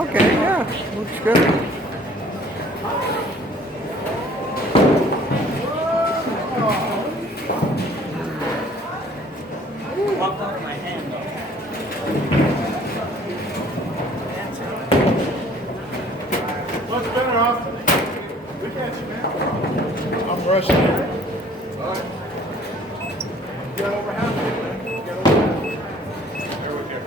okay, yeah, looks good. Popped out of my hand though. What's better off? We can't see now. I'm rushing. Sorry. Get over halfway, man. Get over halfway. There we go.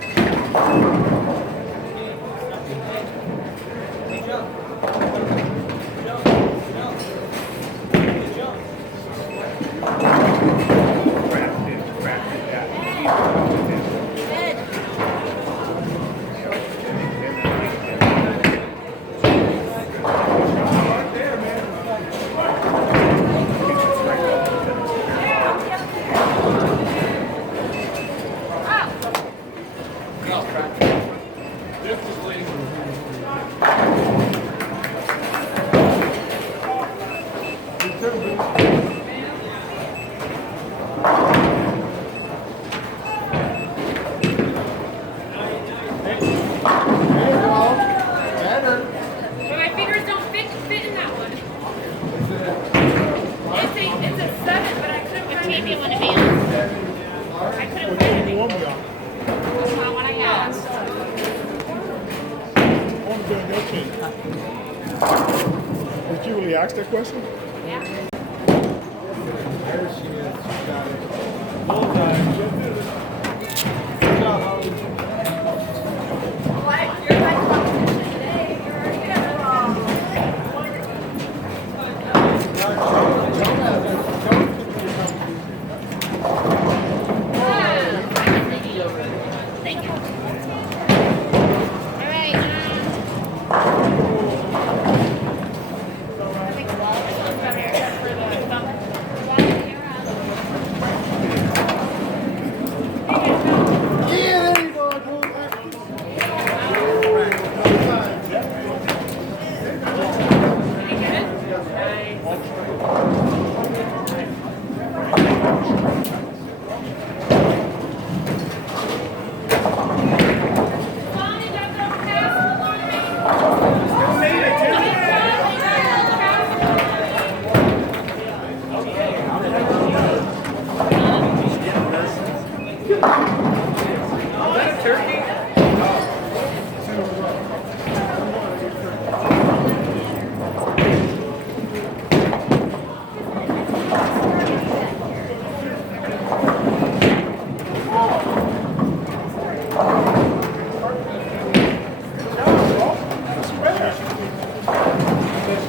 Did you really ask that question? Yeah. There she is. She got it. Bullseye. Good job, Holly. What? You're my competition today. You're already Thank you. All right.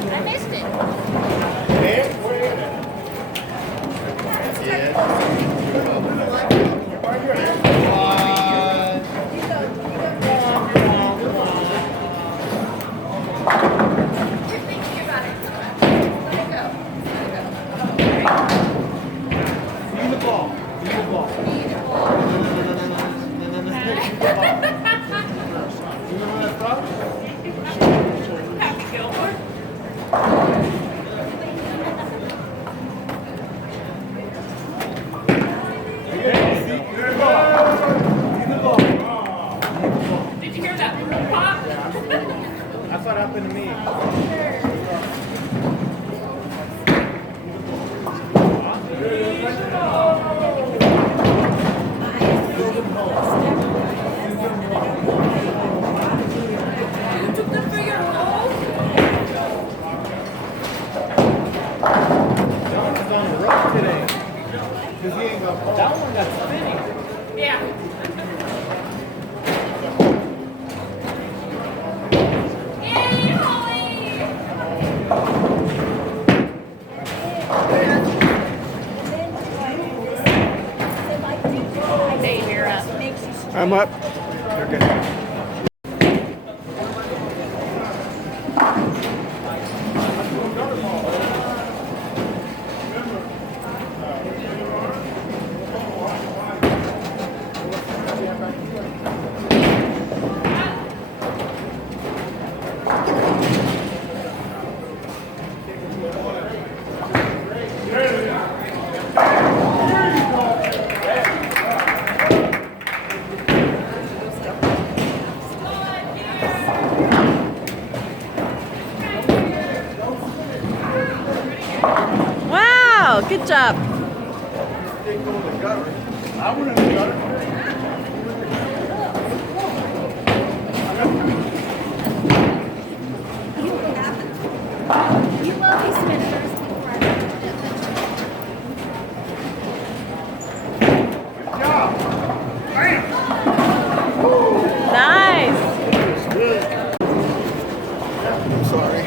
I missed it. You're thinking about it. Let it go. Feed the ball. Feed the ball. Feed the ball. You know what I thought? Happy Gilmore. Did you hear that pop? That's what happened to me. You took them for your goal? That one's on the road today. Because he ain't got ball. That one got spinning. Yeah. Yay, Holly! Dave, you're up. I'm up. You're good. Good job. I wouldn't have done it. You love these spinners before I do Good job. Bam. Nice. I'm sorry.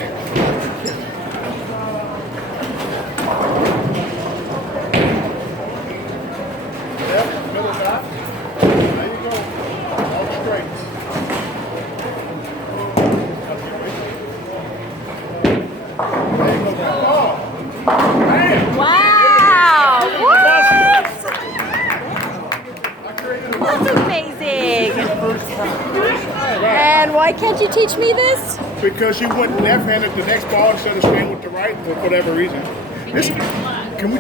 Yep, middle back. There you go. All straight. There you go. Oh. Bam. Wow. What? I created a That's amazing. And why can't you teach me this? because you went left-handed the next ball instead of staying with the right for whatever reason. This, can we